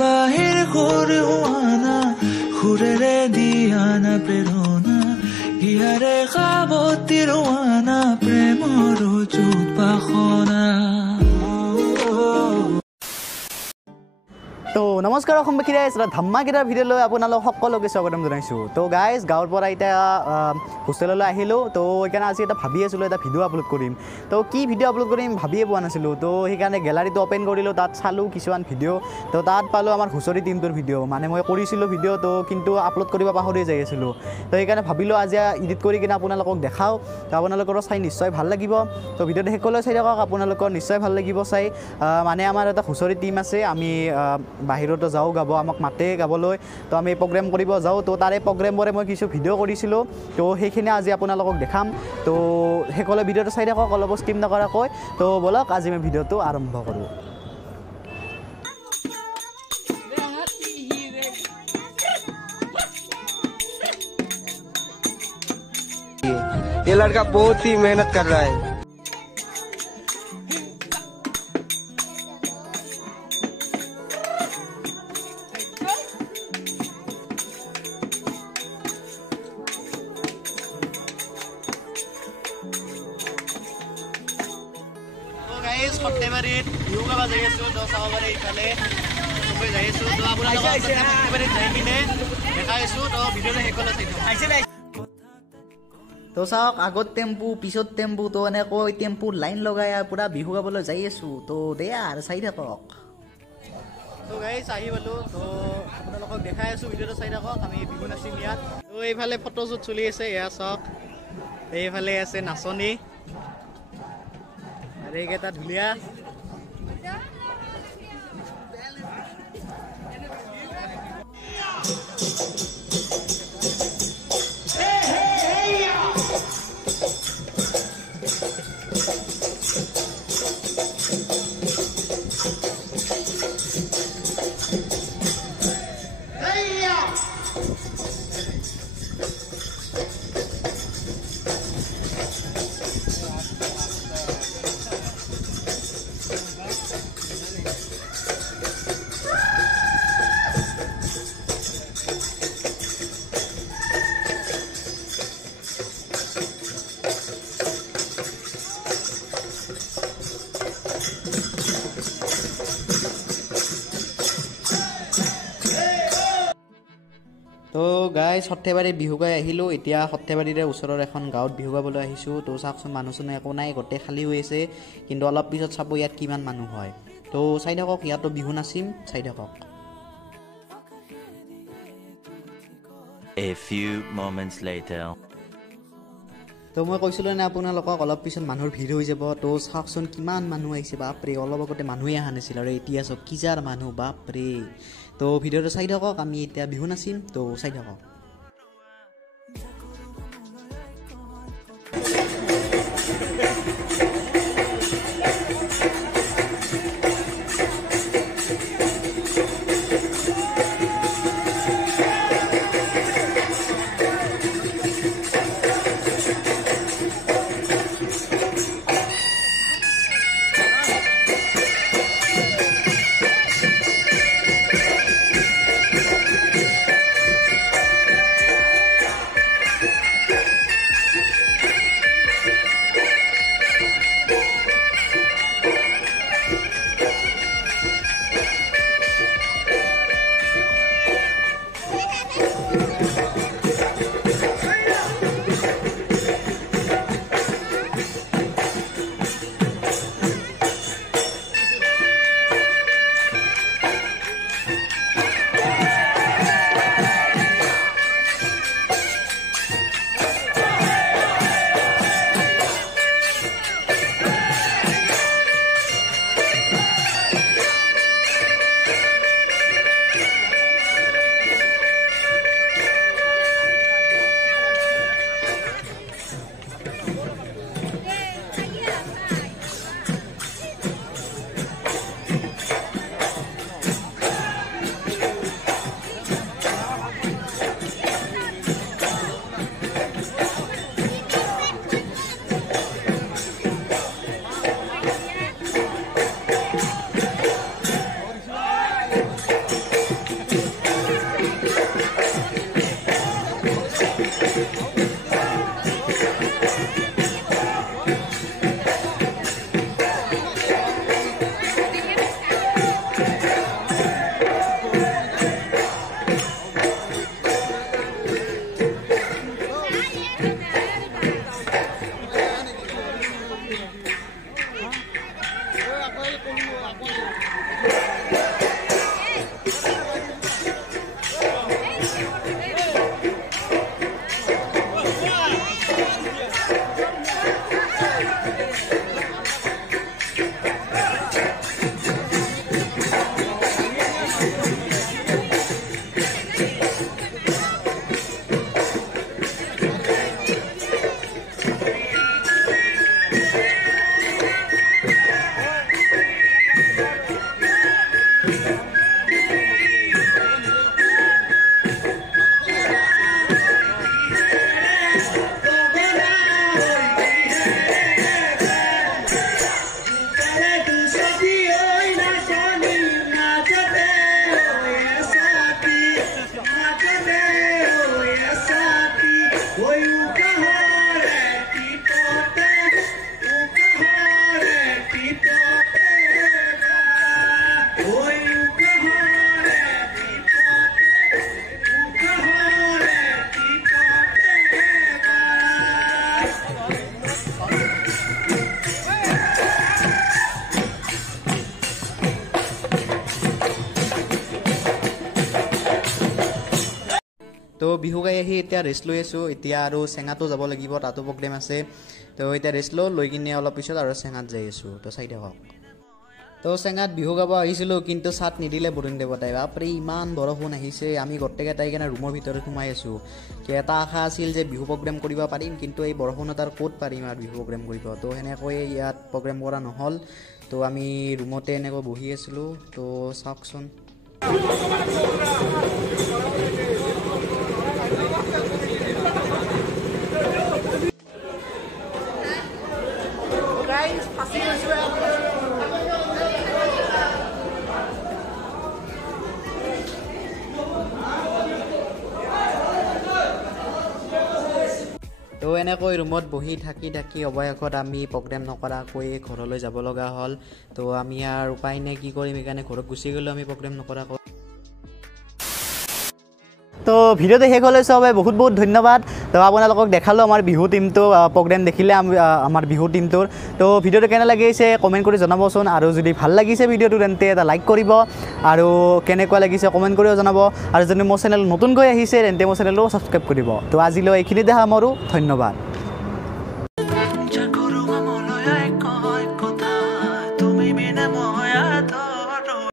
বাহিৰ কৰে হুয়ানা খুৰেৰে দিয়ানা প্ৰেৰণা হিয়াৰে খাবতিৰ হুয়ানা প্ৰেমৰ যুত বাখনা। তো নমস্কাৰ অসমবাসীৰে এটা ধামাকেইটাৰ ভিডিঅ'লৈ আপোনালোক সকলোকে স্বাগতম জনাইছোঁ। তো গাইজ গাঁৱৰ পৰা এতিয়া হোষ্টেললৈ আহিলোঁ। তো সেইকাৰণে আজি এটা ভাবি আছিলোঁ এটা ভিডিঅ' আপলোড কৰিম। তো কি ভিডিঅ' আপলোড কৰিম ভাবিয়ে পোৱা নাছিলোঁ। তো সেইকাৰণে গেলাৰীটো অ'পেন কৰিলোঁ, তাত চালোঁ কিছুমান ভিডিঅ'। তো তাত পালোঁ আমাৰ হুঁচৰি টিমটোৰ ভিডিঅ'। মানে মই কৰিছিলোঁ ভিডিঅ', তো কিন্তু আপলোড কৰিব পাহৰি যাই আছিলোঁ। তো সেইকাৰণে ভাবিলোঁ আজি এডিট কৰি কিনে আপোনালোকক দেখাওঁ। তো আপোনালোকৰো চাই নিশ্চয় ভাল লাগিব। তো ভিডিঅ'টো শেষলৈ চাই থাকক, আপোনালোকৰ নিশ্চয় ভাল লাগিব চাই। মানে আমাৰ এটা হুঁচৰি টিম আছে, আমি বাহিৰতো যাওঁ গাব, আমাক মাতে গাবলৈ। তো আমি প্ৰগ্ৰেম কৰিব যাওঁ। তো তাৰে প্ৰগ্ৰেমবোৰে মই কিছু ভিডিঅ' কৰিছিলোঁ। তো সেইখিনি আজি আপোনালোকক দেখাম। তো শেষলৈ ভিডিঅ'টো চাই থাকক অলপ স্কিপ নকৰাকৈ। তো ব'লক আজি মই ভিডিঅ'টো আৰম্ভ কৰোঁ। ये लड़का बहुत ही मेहनत कर रहा है। সৰ্থেবাৰীত বিহু গাব যাই আছোঁ। তো চাব পাৰে ইফালে চবেই যাই আছোঁ। তো আপোনালোকক সৰ্থেবাৰীত যাই কিনে দেখাই আছোঁ। তো ভিডিঅ'টো শেষলৈ চাই থাকক। তো চাওক, আগত টেম্পু পিছত টেম্পু, তো এনেকৈ টেম্পুৰ লাইন লগাই পূৰা বিহু গাবলৈ যাই আছোঁ। তো দেয়া আৰু চাই থাকক। তো গাইজ আহি পালোঁ। তো আপোনালোকক দেখাই আছোঁ, ভিডিঅ'টো চাই থাকক। আমি বিহু নাচিম ইয়াত। তো এইফালে ফটোশ্বুট চলি আছে, এয়া চাওক। এইফালে আছে নাচনী আৰু এইকেইটা ঢুলীয়া। তো গাই সৰ্থেবাৰী বিহু গাই আহিলোঁ। এতিয়া সৰ্থেবাৰীৰে ওচৰৰ এখন গাঁৱত বিহু গাবলৈ আহিছোঁ। তো চাওকচোন, মানুহ চানুহ একো নাই, গোটেই খালী হৈ আছে। কিন্তু অলপ পিছত চাব ইয়াত কিমান মানুহ হয়। তো চাই থাকক, ইয়াতো বিহু নাচিম, চাই থাকক। A few moments later. তো মই কৈছিলোঁ নে আপোনালোকক অলপ পিছত মানুহৰ ভিৰ হৈ যাব। তো চাওকচোন কিমান মানুহ আহিছে, বাপৰে। অলপ আগতে মানুহে অহা নাছিল আৰু এতিয়া চাওক কিজাৰ মানুহ, বাপৰে। তো ভিডিঅ'টো চাই থাকক, আমি এতিয়া বিহু নাচিম। তো চাই থাকক। তো বিহু গাই আহি এতিয়া ৰেষ্ট লৈ আছোঁ এতিয়া আৰু চেঙাতো যাব লাগিব তাতো প্ৰগ্ৰেম আছে তো এতিয়া ৰেষ্ট লৈ কিনে অলপ পিছত আৰু চেঙাত যাই আছোঁ তো চাই থাকক তো চেঙাত বিহু গাব আহিছিলোঁ কিন্তু চাট নিদিলে বৰুণ দেৱতাই বাপৰে ইমান বৰষুণ আহিছে আমি গোটেইকেইটাই কিনে ৰুমৰ ভিতৰত সোমাই আছোঁ কি এটা আশা আছিল যে বিহু প্ৰগ্ৰেম কৰিব পাৰিম কিন্তু এই বৰষুণত আৰু ক'ত পাৰিম আৰু বিহু প্ৰগ্ৰেম কৰিব তো সেনেকৈ ইয়াত প্ৰগ্ৰেম কৰা নহ'ল তো আমি ৰুমতে এনেকৈ বহি আছিলোঁ তো চাওকচোন তো এনেকৈ ৰুমত বহি থাকি অৱশেষত আমি প্ৰগ্ৰেম নকৰাকৈ ঘৰলৈ যাব লগা হ'ল তো আমি আৰু উপায় নাই কি কৰিম সেইকাৰণে ঘৰত গুচি গ'লোঁ আমি প্ৰগ্ৰেম নকৰাকৈ তো ভিডিঅ'টো শেষ হ'লে চবে বহুত বহুত ধন্যবাদ তো আপোনালোকক দেখালোঁ আমাৰ বিহু টিমটো প্ৰগ্ৰেম দেখিলে আমাৰ বিহু টিমটোৰ তো ভিডিঅ'টো কেনে লাগিছে কমেণ্ট কৰি জনাবচোন আৰু যদি ভাল লাগিছে ভিডিঅ'টো তেন্তে এটা লাইক কৰিব আৰু কেনেকুৱা লাগিছে কমেণ্ট কৰিও জনাব আৰু যদি মোৰ চেনেল নতুনকৈ আহিছে তেন্তে মোৰ চেনেলটো ছাবস্ক্ৰাইব কৰিব তো আজিলৈ এইখিনিতে সামৰোঁ ধন্যবাদ